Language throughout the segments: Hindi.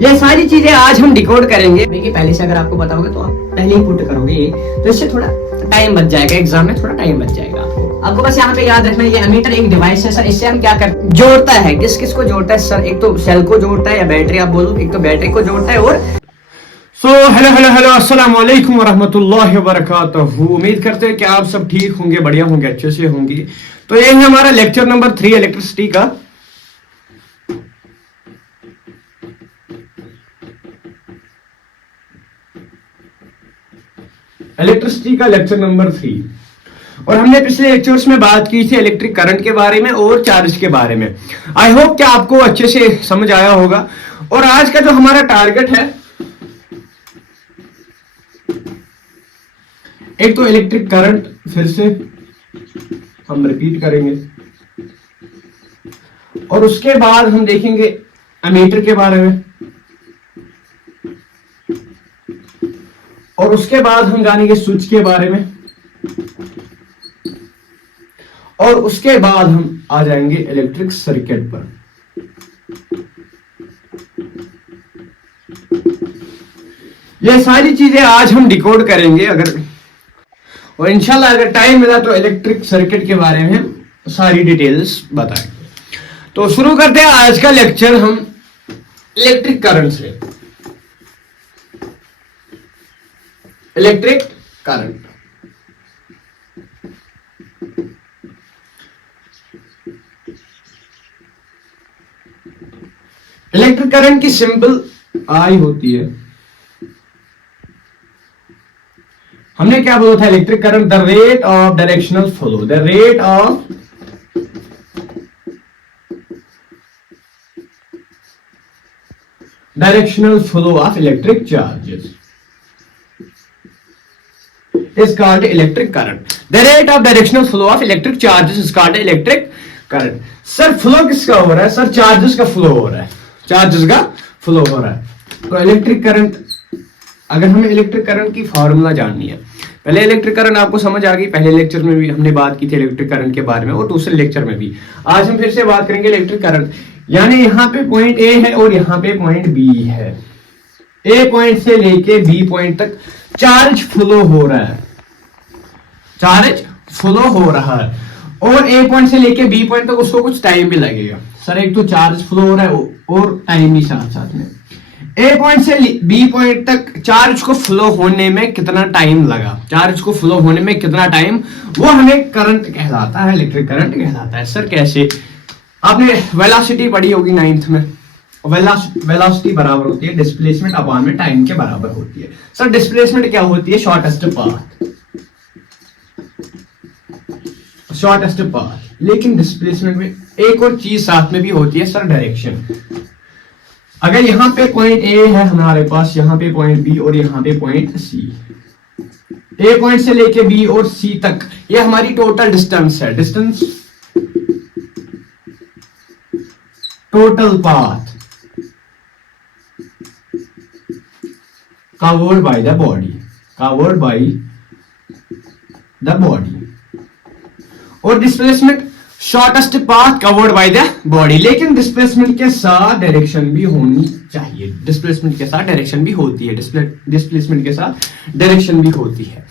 ये सारी चीजें आज हम डिकोड करेंगे। देखिए पहले से अगर आपको पता होगा तो आप पहले ही पुट करोगे, तो इससे थोड़ा टाइम बच जाएगा, एग्जाम में थोड़ा टाइम बच जाएगा आपको बस यहाँ पे याद रखना ये एमीटर एक डिवाइस है सर। इससे हम क्या करते जोड़ता है, किस किस को जोड़ता है सर? एक तो सेल को जोड़ता है या बैटरी आप बोलो, एक तो बैटरी को जोड़ता है और हेलो अस्सलाम वालेकुम वरहमतुल्लाहि वबरकातुहू। उम्मीद करते हैं कि आप सब ठीक होंगे, बढ़िया होंगे, अच्छे से होंगे। तो ये है हमारा लेक्चर नंबर 3 इलेक्ट्रिसिटी का। इलेक्ट्रिसिटी का लेक्चर नंबर 3 और हमने पिछले लेक्चर्स में बात की थी इलेक्ट्रिक करंट के बारे में और चार्ज के बारे में। आई होप कि आपको अच्छे से समझ आया होगा। और आज का जो हमारा टारगेट है, एक तो इलेक्ट्रिक करंट फिर से हम रिपीट करेंगे और उसके बाद हम देखेंगे एमीटर के बारे में और उसके बाद हम जानेंगे स्विच के बारे में और उसके बाद हम आ जाएंगे इलेक्ट्रिक सर्किट पर। ये सारी चीजें आज हम डिकोड करेंगे और इंशाल्लाह अगर टाइम मिला तो इलेक्ट्रिक सर्किट के बारे में सारी डिटेल्स बताएंगे। तो शुरू करते हैं आज का लेक्चर हम इलेक्ट्रिक करंट से। इलेक्ट्रिक करंट, इलेक्ट्रिक करंट की सिंपल आई होती है। हमने क्या बोला था? Electric current the rate of directional flow, the rate of directional flow of electric charges is called electric current. The rate of directional flow of electric charges is called electric current. Sir flow किसका हो रहा है? सर चार्जेस का फ्लो हो रहा है, चार्जेस का फ्लो हो रहा है। तो इलेक्ट्रिक करंट, अगर हमें इलेक्ट्रिक करंट की फॉर्मूला जाननी है, पहले इलेक्ट्रिक करंट आपको समझ आ गई, पहले लेक्चर में भी हमने बात की थी इलेक्ट्रिक करंट के बारे में और दूसरे लेक्चर में भी। आज हम फिर से बात करेंगे इलेक्ट्रिक करंट। यानी यहाँ पे पॉइंट ए है और यहाँ पे पॉइंट बी है। ए पॉइंट से लेके बी पॉइंट तक चार्ज फ्लो हो रहा है, चार्ज फ्लो हो रहा है और ए पॉइंट से लेके बी पॉइंट तक उसको कुछ टाइम भी लगेगा। सर एक तो चार्ज फ्लो हो रहा है और टाइम भी साथ साथ में। ए पॉइंट से बी पॉइंट तक चार्ज को फ्लो होने में कितना टाइम लगा, चार्ज को फ्लो होने में कितना टाइम, वो हमें करंट कहलाता है, इलेक्ट्रिक करंट कहलाता है। सर कैसे? आपने वेलोसिटी पढ़ी होगी 9th में। वेलोसिटी बराबर होती है डिस्प्लेसमेंट अपॉन में टाइम के बराबर होती है। सर डिस्प्लेसमेंट क्या होती है? Shortest path, shortest path. लेकिन डिस्प्लेसमेंट में एक और चीज साथ में भी होती है सर, डायरेक्शन। अगर यहाँ पे पॉइंट ए है हमारे पास, यहाँ पे पॉइंट बी और यहाँ पे पॉइंट सी, ए पॉइंट से लेके बी और सी तक ये हमारी टोटल डिस्टेंस है, distance total path covered by the body, covered by the body. और displacement shortest path covered by the body. लेकिन डिस्प्लेसमेंट के साथ डायरेक्शन भी होनी चाहिए, डिस्प्लेसमेंट के साथ डायरेक्शन भी होती है, डिस्प्लेसमेंट के साथ डायरेक्शन भी होती है।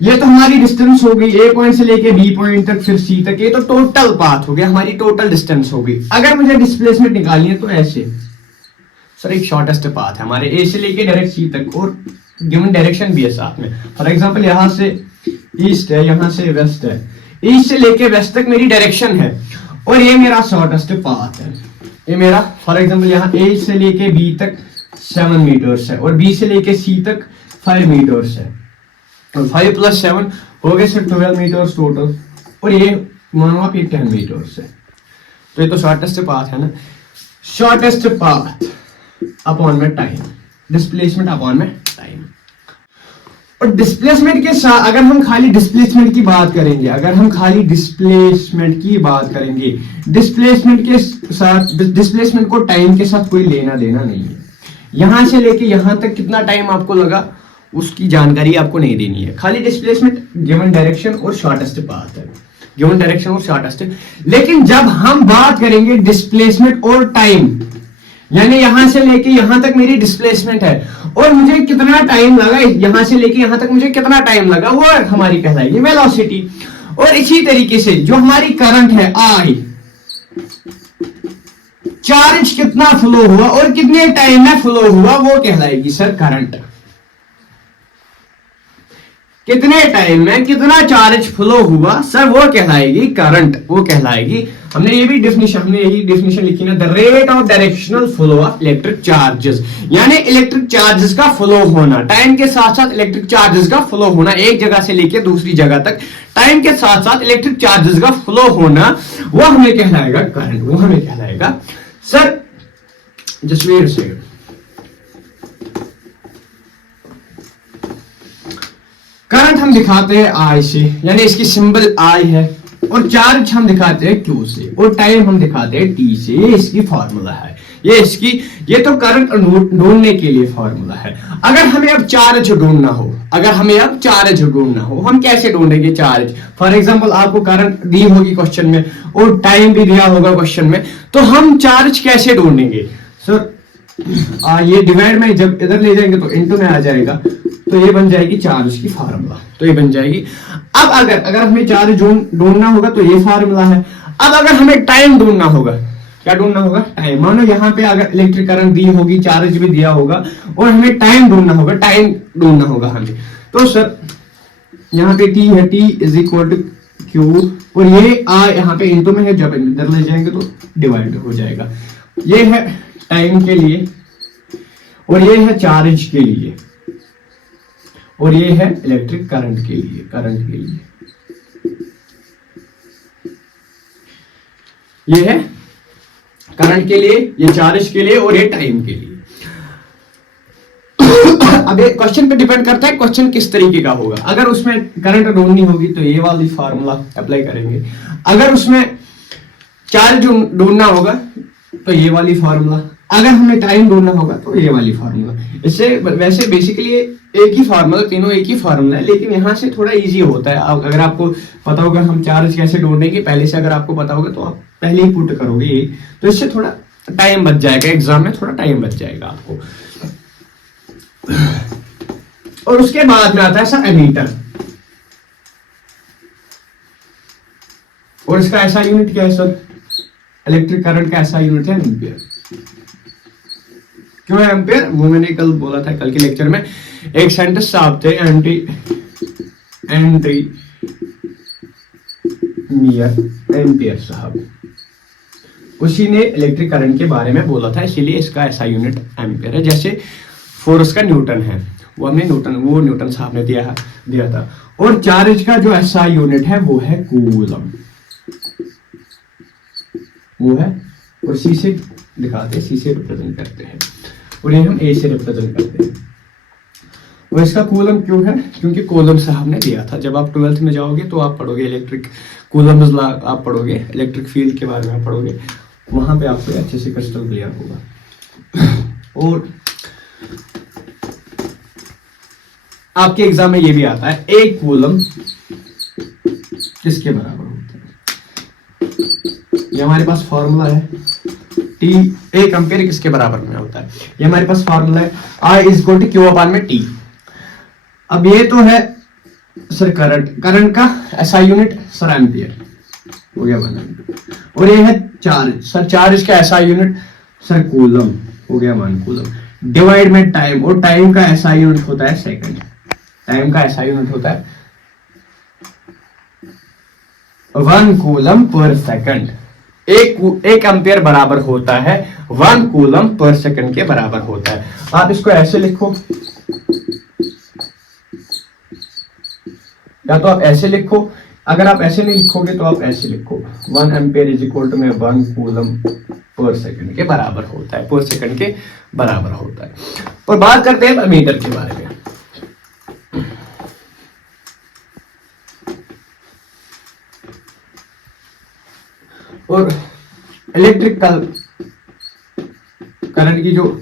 ये तो हमारी डिस्टेंस हो गई ए पॉइंट से लेके बी पॉइंट तक फिर सी तक, ये तो टोटल पाथ हो गया, हमारी टोटल डिस्टेंस हो गई। अगर मुझे डिस्प्लेसमेंट निकालनी है तो ऐसे, सर एक शॉर्टेस्ट पाथ है हमारे ए से लेके डायरेक्ट सी तक और गिवन डायरेक्शन भी है साथ में। फॉर एग्जांपल यहां से ईस्ट है, यहां से वेस्ट है, ईस्ट से लेके वेस्ट तक मेरी डायरेक्शन है और ये मेरा शॉर्टेस्ट पाथ है। ये मेरा फॉर एग्जांपल यहाँ ए से लेके बी तक 7 मीटर्स है और बी से लेके सी तक 5 मीटर्स है और 5 + 7 हो गए सर 12 मीटर्स टोटल और ये मानो आप ये 10 मीटर्स है। तो ये तो शॉर्टेस्ट पाथ है ना। शॉर्टेस्ट पाथ अपॉन में टाइम, डिस्प्लेसमेंट अपॉन में टाइम। और डिस्प्लेसमेंट के साथ अगर हम खाली डिस्प्लेसमेंट की बात करेंगे, अगर हम खाली डिस्प्लेसमेंट की बात करेंगे, डिस्प्लेसमेंट के साथ, डिस्प्लेसमेंट को टाइम के साथ कोई लेना देना नहीं है। यहां से लेके यहां तक कितना टाइम आपको लगा उसकी जानकारी आपको नहीं देनी है। खाली डिस्प्लेसमेंट गिवन डायरेक्शन और शॉर्टेस्ट पाथ है, गिवन डायरेक्शन और शॉर्टेस्ट। लेकिन जब हम बात करेंगे डिस्प्लेसमेंट और टाइम, यानी यहां से लेके यहां तक मेरी डिस्प्लेसमेंट है, और मुझे कितना टाइम लगा, यहां से लेके यहां तक मुझे कितना टाइम लगा, वो हमारी कहलाएगी वेलोसिटी। और इसी तरीके से जो हमारी करंट है आई, चार्ज कितना फ्लो हुआ और कितने टाइम में फ्लो हुआ, वो कहलाएगी सर करंट। कितने टाइम में कितना चार्ज फ्लो हुआ सर, वो कहलाएगी करंट, वो कहलाएगी। हमने यही डेफिनेशन लिखी ना, the rate of directional flow of electric charges, यानी इलेक्ट्रिक चार्जेस का फ्लो होना, टाइम के साथ साथ इलेक्ट्रिक चार्जेस का फ्लो होना, एक जगह से लेकर दूसरी जगह तक टाइम के साथ साथ इलेक्ट्रिक चार्जेस का फ्लो होना, वो हमें कहलाएगा करंट, वो हमें कहलाएगा sir. Just wait a second, current हम दिखाते हैं आई से, यानी इसकी सिंबल आई है, और चार्ज हम दिखाते हैं क्यू से, और टाइम हम दिखाते हैं टी से। ये इसकी फॉर्मूला है, ये तो करंट ढूंढने के लिए फॉर्मूला है। अगर हमें अब चार्ज ढूंढना हो, हम कैसे ढूंढेंगे चार्ज? फॉर एग्जांपल आपको करंट दी होगी क्वेश्चन में और टाइम भी दिया होगा क्वेश्चन में, तो हम चार्ज कैसे ढूंढेंगे सर? ये डिवाइड में जब इधर ले जाएंगे तो इनटू में आ जाएगा, तो ये बन जाएगी चार्ज की फार्मूला, तो ये बन जाएगी। अब अगर हमें चार्ज ढूंढना होगा तो ये फार्मूला है। अब अगर हमें टाइम ढूंढना होगा, क्या ढूंढना होगा? टाइम। मानो यहाँ पे अगर इलेक्ट्रिक करंट दी होगी, चार्ज भी दिया होगा, और हमें टाइम ढूंढना होगा हमें, तो सर यहाँ पे टी है, T is equal to Q, और ये यहाँ पे इनटू में है, जब इधर ले जाएंगे तो डिवाइड हो जाएगा। ये है टाइम के लिए, और ये है चार्ज के लिए, और ये है इलेक्ट्रिक करंट के लिए, ये है करंट के लिए, ये चार्ज के लिए, और ये टाइम के लिए। अब ये क्वेश्चन पे डिपेंड करता है क्वेश्चन किस तरीके का होगा। अगर उसमें करंट ढूंढनी होगी तो ये वाली फार्मूला अप्लाई करेंगे, अगर उसमें चार्ज ढूंढना होगा तो ये वाली फार्मूला, अगर हमें टाइम ढूंढना होगा तो ये वाली फार्मूला। इससे वैसे बेसिकली एक ही फार्मूला, तीनों एक ही फार्मूला है, लेकिन यहाँ से थोड़ा इजी होता है। अगर आपको पता होगा हम चार्ज कैसे ढूंढेंगे पहले से, अगर आपको पता होगा तो आप पहले ही पुट करोगे ये, तो इससे थोड़ा टाइम बच जाएगा, एग्जाम में थोड़ा टाइम बच जाएगा आपको। और उसके बाद में आता है सर एमीटर, और इसका ऐसा यूनिट क्या है सर? इलेक्ट्रिक करंट का ऐसा यूनिट है एम्पियर। क्यों है एम्पियर? वो मैंने कल बोला था, कल के लेक्चर में एक सेंटेंस साहब थे, एम्पियर साहब, उसी ने इलेक्ट्रिक करंट के बारे में बोला था, इसीलिए इसका ऐसा यूनिट एम्पियर है। जैसे फोर्स का न्यूटन है, वो हमें न्यूटन साहब ने दिया था। और चार्ज का जो ऐसा यूनिट है वो है कूलम, वो है, और सी से दिखाते हैं, सी से रिप्रेजेंट करते हैं, और ये हम ए से रिप्रेजेंट करते हैं। और इसका कूलम क्यों है? क्योंकि कूलम साहब ने दिया था। जब आप 12th में जाओगे तो आप पढ़ोगे इलेक्ट्रिक कूलम्स लॉ, आप पढ़ोगे इलेक्ट्रिक फील्ड के बारे में आप पढ़ोगे, वहां पे आपको अच्छे से क्रिस्टल क्लियर होगा। और आपके एग्जाम में ये भी आता है, एक कूलम किसके बराबर होता है? ये हमारे पास फॉर्मूला है, टी, एक एम्पियर किसके बराबर में होता है? ये हमारे पास फॉर्मूला है, I is equal to Q upon में टी। अब ये तो है सर करंट का ऐसा यूनिट सर एम्पियर हो गया 1 एम्पियर, और ये है चार्ज, सर चार्ज का ऐसा यूनिट सर कूलम हो गया 1 कूलम, डिवाइड में टाइम, और टाइम का ऐसा यूनिट होता है सेकंड, टाइम का ऐसा यूनिट होता है 1 कूलम पर सेकंड। एक एम्पियर बराबर होता है 1 कूलम पर सेकंड के बराबर होता है। आप इसको ऐसे लिखो, या तो आप ऐसे लिखो, अगर आप ऐसे नहीं लिखोगे तो आप ऐसे लिखो, 1 एम्पियर इज इक्वल टू में 1 कूलम पर सेकंड के बराबर होता है, पर सेकंड के बराबर होता है। और बात करते हैं एमीटर के बारे में। और इलेक्ट्रिकल करंट की जो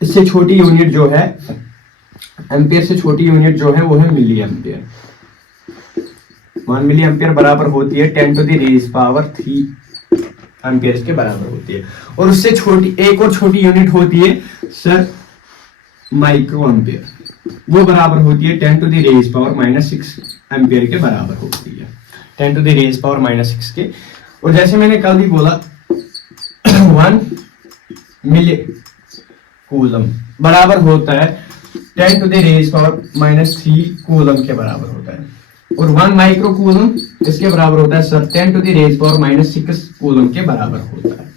इससे छोटी यूनिट जो है, एम्पियर से छोटी यूनिट जो है वो है मिली एम्पियर। 1 मिली एम्पियर बराबर होती है 10 to the raise power 3 ampere के बराबर होती है। और उससे छोटी एक और छोटी यूनिट होती है सर माइक्रो एम्पियर, वो बराबर होती है 10 to the raise power -6 ampere के बराबर होती है, 10 टू द रेज पावर -6 के। और जैसे मैंने कल भी बोला 1 मिली कूलम बराबर होता है 10 to the raise power -3 coulomb के बराबर होता है। और 1 माइक्रो कूलम इसके बराबर होता है sir 10 to the raise power -6 coulomb के बराबर होता है।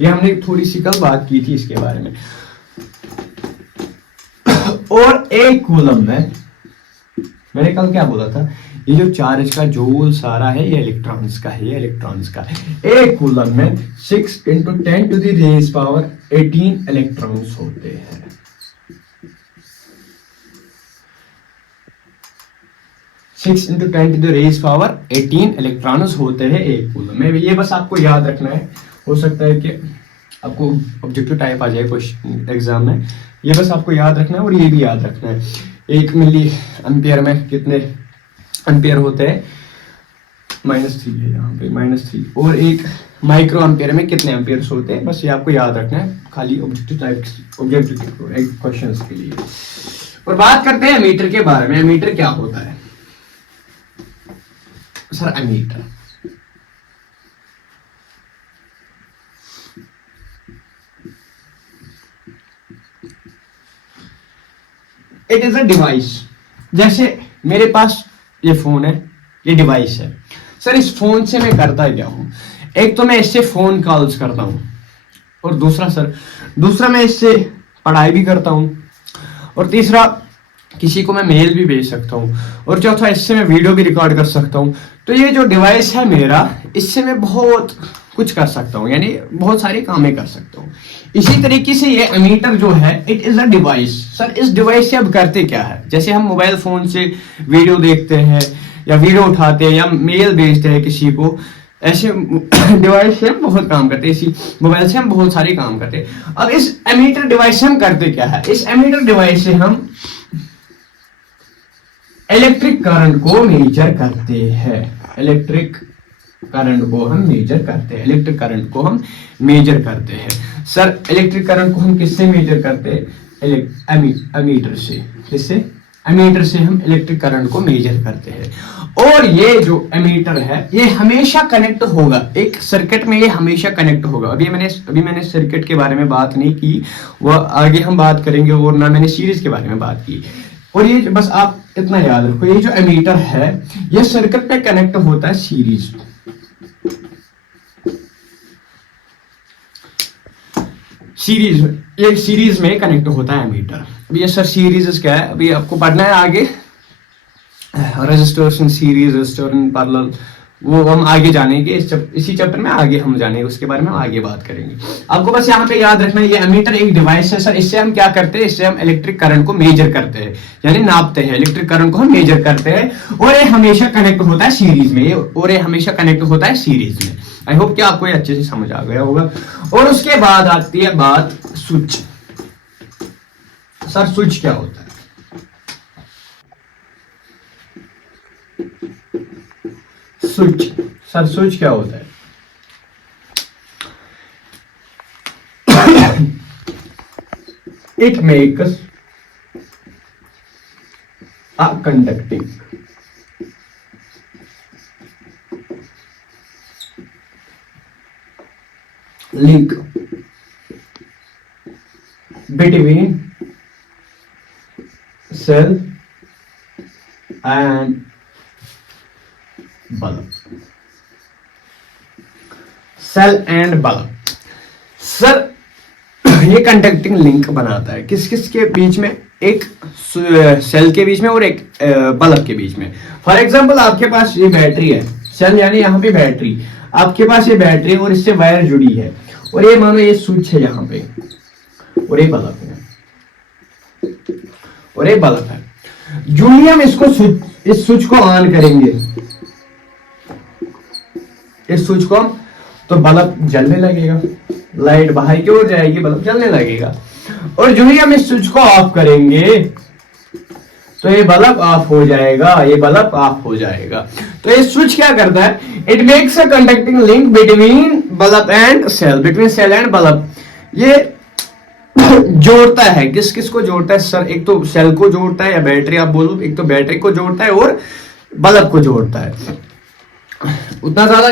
ये हमने थोड़ी सी कल बात की थी इसके बारे में। और एक कूलम में मैंने कल क्या बोला था, ये जो चार्ज का जूल सारा है ये इलेक्ट्रॉन्स का है, ये इलेक्ट्रॉन्स का है। एक कूलम में 6 × 10 to the raise power 18 electrons होते हैं। 6 × 10 to the raise power 18 electrons होते हैं एक कूलम में। ये बस आपको याद रखना है। हो सकता है कि आपको ऑब्जेक्टिव टाइप आ जाए क्वेश्चन एग्जाम में, ये बस आपको याद रखना है। और ये भी याद रखना है 1 मिली एम्पियर में कितने एम्पियर होते हैं, -3 है यहाँ पे -3। और 1 माइक्रो एम्पियर में कितने एम्पियर्स होते हैं, बस ये आपको याद रखना है खाली ऑब्जेक्टिव टाइप क्वेश्चंस के लिए। और बात करते हैं एमीटर के बारे में। एमीटर क्या होता है sir? Ammeter it is a device. जैसे मेरे पास ये फोन है, ये डिवाइस है सर। इस फोन से मैं करता क्या हूं, एक तो मैं इससे फोन कॉल्स करता हूं, और दूसरा मैं इससे पढ़ाई भी करता हूं, और तीसरा किसी को मैं मेल भी भेज सकता हूं, और चौथा इससे मैं वीडियो भी रिकॉर्ड कर सकता हूं। तो ये जो डिवाइस है मेरा, इससे मैं बहुत कुछ कर सकता हूं, यानी बहुत सारे कामें कर सकता हूं। इसी तरीके से ये एमीटर जो है it is a device. Sir इस डिवाइस से अब करते क्या है, जैसे हम मोबाइल फोन से वीडियो देखते हैं या वीडियो उठाते हैं या मेल भेजते हैं किसी को, ऐसे डिवाइस से हम बहुत काम करते हैं, इसी मोबाइल से हम बहुत सारे काम करते हैं। अब इस एमीटर डिवाइस से हम करते क्या है, इस एमीटर डिवाइस से हम इलेक्ट्रिक करंट को मेजर करते हैं। इलेक्ट्रिक करंट को हम मेजर करते हैं, इलेक्ट्रिक करंट को हम मेजर करते हैं। सर इलेक्ट्रिक करंट को हम किससे मेजर करते हैं? एमीटर से। किससे? एमीटर से हम इलेक्ट्रिक करंट को मेजर करते हैं। और ये जो एमीटर है ये हमेशा कनेक्ट होगा एक सर्किट में, ये हमेशा कनेक्ट होगा। अभी मैंने सर्किट के बारे में बात नहीं की, वो आगे हम बात करेंगे, और ना मैंने सीरीज के बारे में बात की। और ये बस आप इतना याद रखो, ये जो एमीटर है ये सर्किट पे कनेक्ट होता है सीरीज। एक सीरीज में कनेक्ट होता है एमीटर। अभी ये सर सीरीज क्या है, अभी आपको पढ़ना है आगे, resistors in series, resistor in parallel, वो हम आगे जानेंगे इसी चैप्टर में आगे हम जानेंगे, उसके बारे में हम आगे बात करेंगे। आपको बस यहाँ पे याद रखना है ये एमीटर एक डिवाइस है सर। इससे हम क्या करते हैं, इससे हम इलेक्ट्रिक करंट को मेजर करते हैं, यानी नापते हैं। इलेक्ट्रिक करंट को हम मेजर करते हैं, और ये हमेशा कनेक्ट होता है सीरीज में, और ये हमेशा कनेक्ट होता है सीरीज में। आई होप कि आपको ये अच्छे से समझ आ गया होगा। और उसके बाद आती है बात स्विच। सर स्विच क्या होता है? स्विच क्या होता है? It makes a conducting link between cell and bulb. Cell and bulb sir ये कंडक्टिंग लिंक बनाता है किस किस के बीच में, एक सेल के बीच में और एक बल्ब के बीच में। फॉर एग्जांपल आपके पास ये बैटरी है, सेल यानी यहाँ पे बैटरी, आपके पास ये बैटरी और इससे वायर जुड़ी है, और ये मानो ये स्विच है यहाँ पे, और ये बल्ब है, और ये बल्ब है। जो ही हम इसको इस स्विच को ऑन करेंगे, इस स्विच को, तो बल्ब जलने लगेगा, लाइट बाहर की ओर जाएगी, बल्ब जलने लगेगा। और जो ही हम इस स्विच को ऑफ करेंगे तो ये बल्ब ऑफ हो जाएगा, ये बल्ब ऑफ हो जाएगा। तो ये स्विच क्या करता है, it makes a conducting link between bulb and cell, between cell and bulb. ये जोड़ता है, किस किस को जोड़ता है सर, एक तो सेल को जोड़ता है या बैटरी आप बोलो, एक तो बैटरी को जोड़ता है और बल्ब को जोड़ता है। उतना ज्यादा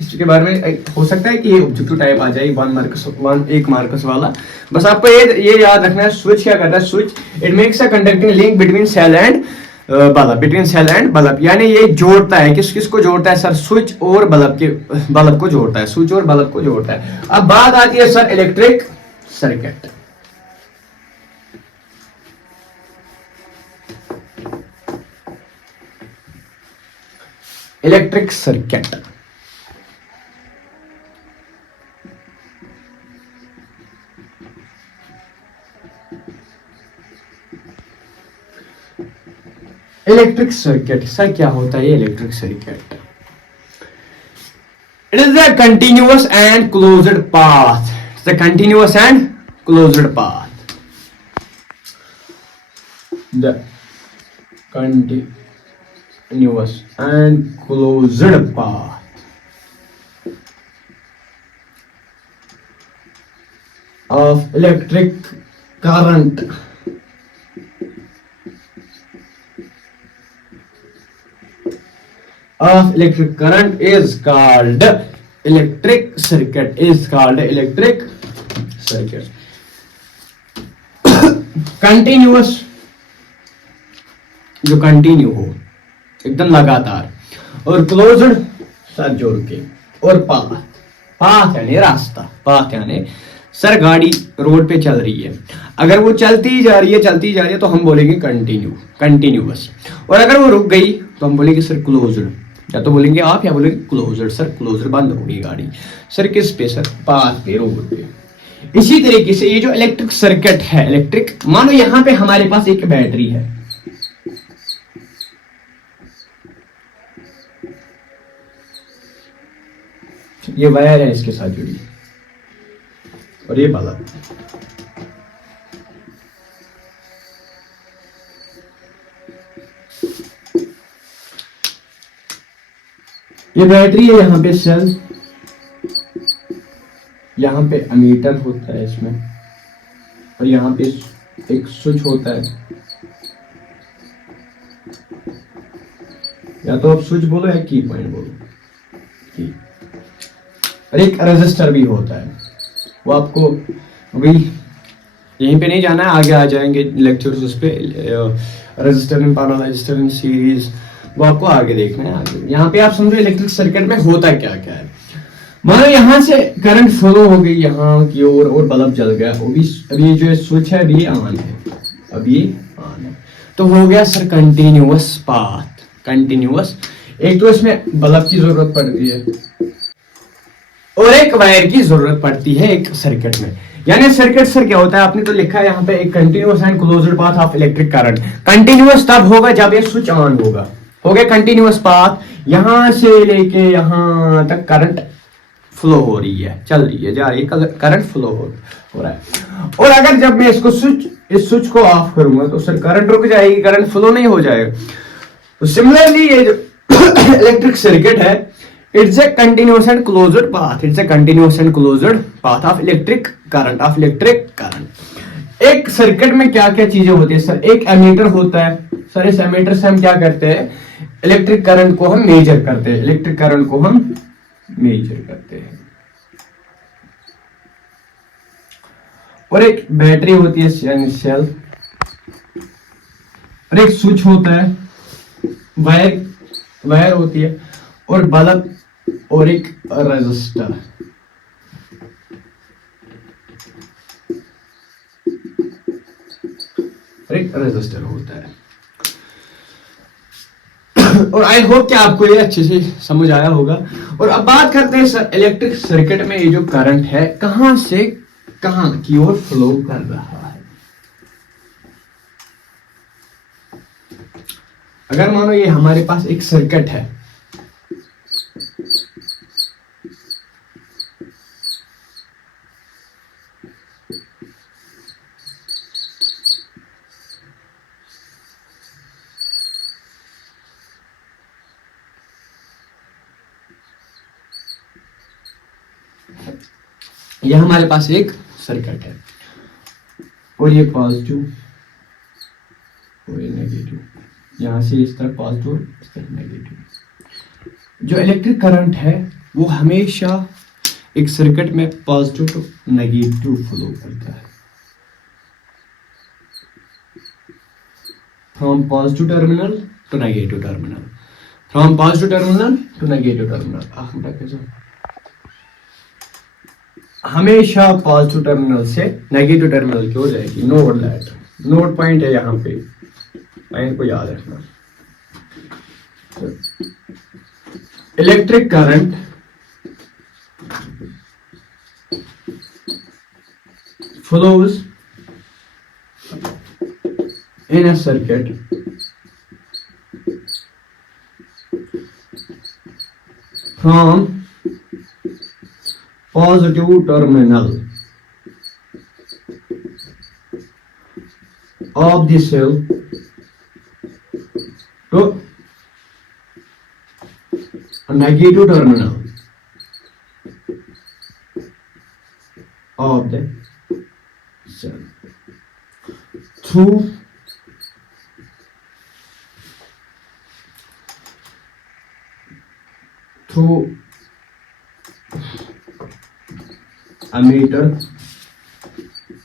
इसके बारे में हो सकता है कि ये ऑब्जेक्टिव टाइप आ जाए 1 मार्कस वाला। बस आपको ये याद रखना है, स्विच क्या करता है, switch it makes a conducting link between cell and bulb, between cell and bulb, यानी ये जोड़ता है, किस किस को जोड़ता है सर, स्विच और बल्ब को जोड़ता है, स्विच और बल्ब को जोड़ता है। अब बात आती है sir electric circuit. Electric circuit electric circuit sir क्या होता है ये electric circuit? It is the continuous and closed path, the continuous and closed path, the continuous and closed path of electric current is called electric circuit, is called electric circuit. Continuous जो कंटिन्यू हो एकदम लगातार, और क्लोज्ड साथ जोड़ के, और पाथ यानी रास्ता, पाथ यानी सर गाड़ी रोड पे चल रही है, अगर वो चलती जा रही है तो हम बोलेंगे कंटिन्यूअस, और अगर वो रुक गई तो हम बोलेंगे सर क्लोज्ड, या तो बोलेंगे आप या बोलेंगे क्लोज्ड, सर क्लोज्ड बंद हो गई गाड़ी, सर किस पे सर, पाथ पे, रोड पे। इसी तरीके से ये जो इलेक्ट्रिक सर्किट है, इलेक्ट्रिक, मानो यहां पे हमारे पास एक बैटरी है, ये वायर है इसके साथ जुड़ी, और ये बल्ब, ये बैटरी है, यहां पे सेल, यहां पे एमीटर होता है इसमें, और यहां पे एक स्विच होता है, या तो आप स्विच बोलो या की पॉइंट बोलो, की, और एक रेजिस्टर भी होता है, वो आपको अभी यहीं पे नहीं जाना है, आगे आ जाएंगे लेक्चर्स उस पे, resistor in parallel, resistor in series, वो आपको आगे देखना है आगे। यहाँ पे आप समझो इलेक्ट्रिक सर्किट में होता क्या क्या है। मानो यहाँ से करंट फ्लो हो गई यहाँ की ओर और बल्ब जल गया, अभी जो स्विच है अभी ऑन है, अभी ऑन है, तो हो गया सर कंटिन्यूअस पाथ, कंटिन्यूअस। एक तो इसमें बल्ब की जरूरत पड़ती है और एक वायर की जरूरत पड़ती है एक सर्किट में। यानी सर्किट सर क्या होता है, आपने तो लिखा है यहाँ पे एक continuous and closed path of electric current. Continuous तब होगा जब ये स्विच ऑन होगा, हो गया कंटिन्यूअस पाथ, यहां से लेके यहां तक करंट फ्लो हो रही है, चल रही है, जा रही है, करंट फ्लो हो रहा है। और अगर जब मैं इस स्विच को ऑफ करूंगा तो सर करंट रुक जाएगी, करंट फ्लो नहीं हो जाएगा। तो सिमिलरली ये जो इलेक्ट्रिक सर्किट है, it's a continuous and closed path, it's a continuous and closed path of electric current। एक सर्किट में क्या क्या चीजें होती है सर, एक एमीटर होता है सर, इस एमीटर से हम क्या करते हैं, इलेक्ट्रिक करंट को हम मेजर करते हैं, इलेक्ट्रिक करंट को हम मेजर करते हैं। और एक बैटरी होती है यानी सेल, और एक स्विच होता है, वायर होती है, और बल्ब, और एक रेजिस्टर। एक रेजिस्टर होता है। और आई होप कि आपको ये अच्छे से समझ आया होगा। और अब बात करते हैं सर इलेक्ट्रिक सर्किट में ये जो करंट है कहां से कहां की ओर फ्लो कर रहा है। अगर मानो ये हमारे पास एक सर्किट है, यह हमारे पास एक सर्किट है और ये पॉजिटिव और ये नेगेटिव, यहां से इस तरफ पॉजिटिव और इस तरफ नेगेटिव। जो इलेक्ट्रिक करंट है वो हमेशा एक सर्किट में पॉजिटिव टू नेगेटिव फ्लो करता है, from positive terminal to negative terminal, from positive terminal to negative terminal. हमेशा पॉजिटिव टर्मिनल से नेगेटिव टर्मिनल की हो जाएगी। नोट दैट, नोट पॉइंट है यहाँ पे, पॉइंट को याद रखना। Electric current flows in a circuit from positive terminal of the cell to a negative terminal of the cell through ammeter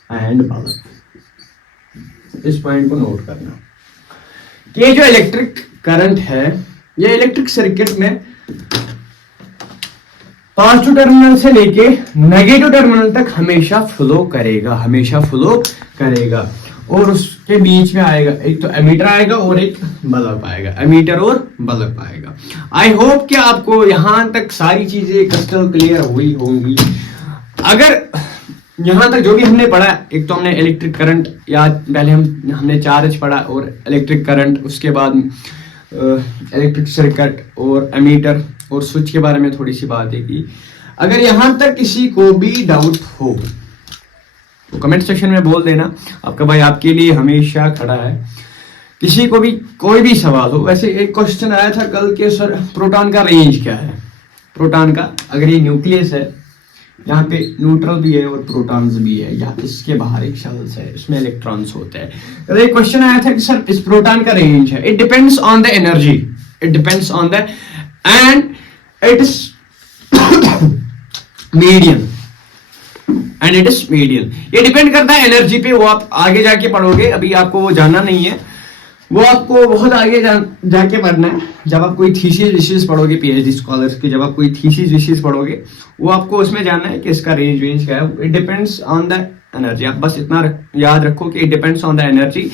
and bulb। इस पॉइंट को नोट करना कि ये जो इलेक्ट्रिक करंट है ये इलेक्ट्रिक सर्किट में पॉजिटिव टर्मिनल से लेके नेगेटिव टर्मिनल तक हमेशा फ्लो करेगा, हमेशा फ्लो करेगा। और उसके बीच में आएगा एक तो एमीटर आएगा और एक बल्ब आएगा, एमीटर और बल्ब आएगा। आई होप कि आपको यहां तक सारी चीजें क्रिस्टल क्लियर हुई होंगी। अगर यहां तक जो भी हमने पढ़ा, एक तो हमने इलेक्ट्रिक करंट याद, पहले हमने चार्ज पढ़ा और इलेक्ट्रिक करंट, उसके बाद इलेक्ट्रिक सर्किट और एमीटर और स्विच के बारे में थोड़ी सी बातें की। अगर यहां तक किसी को भी डाउट हो तो कमेंट सेक्शन में बोल देना, आपका भाई आपके लिए हमेशा खड़ा है। किसी को भी कोई भी सवाल हो, वैसे एक क्वेश्चन आया था कल के, सर प्रोटॉन का रेंज क्या है? प्रोटॉन का, अगर ये न्यूक्लियस है, यहाँ पे न्यूट्रल भी है और प्रोटॉन्स भी है, यहाँ इसके बाहर एक शेल्स है, इसमें इलेक्ट्रॉन्स होते हैं। तो एक क्वेश्चन आया था कि सर इस प्रोटॉन का रेंज है। It depends on the energy, it depends on the end it is medium and it is medium. ये डिपेंड करता है एनर्जी पे, वो आप आगे जाके पढ़ोगे, अभी आपको वो जानना नहीं है, वो आपको बहुत आगे जाके पढ़ना है। जब आप कोई थीसिस विशीस पढ़ोगे पीएचडी स्कॉलर्स की, जब आप कोई थीसिस विशीस पढ़ोगे, वो आपको उसमें जानना है कि इसका रेंज क्या है। It depends on the energy. आप बस इतना याद रखो कि it depends on the energy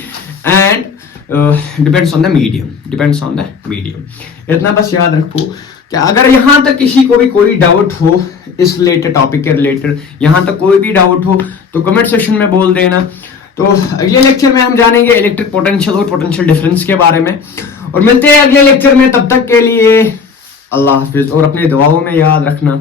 and depends on the medium, depends on the medium. इतना बस याद रखो कि अगर यहां तक किसी को भी कोई डाउट हो इस रिलेटेड टॉपिक के रिलेटेड, यहां तक कोई भी डाउट हो तो कमेंट सेक्शन में बोल देना। तो अगले लेक्चर में हम जानेंगे इलेक्ट्रिक पोटेंशियल और पोटेंशियल डिफरेंस के बारे में, और मिलते हैं अगले लेक्चर में। तब तक के लिए अल्लाह हाफिज, और अपनी दुआओं में याद रखना।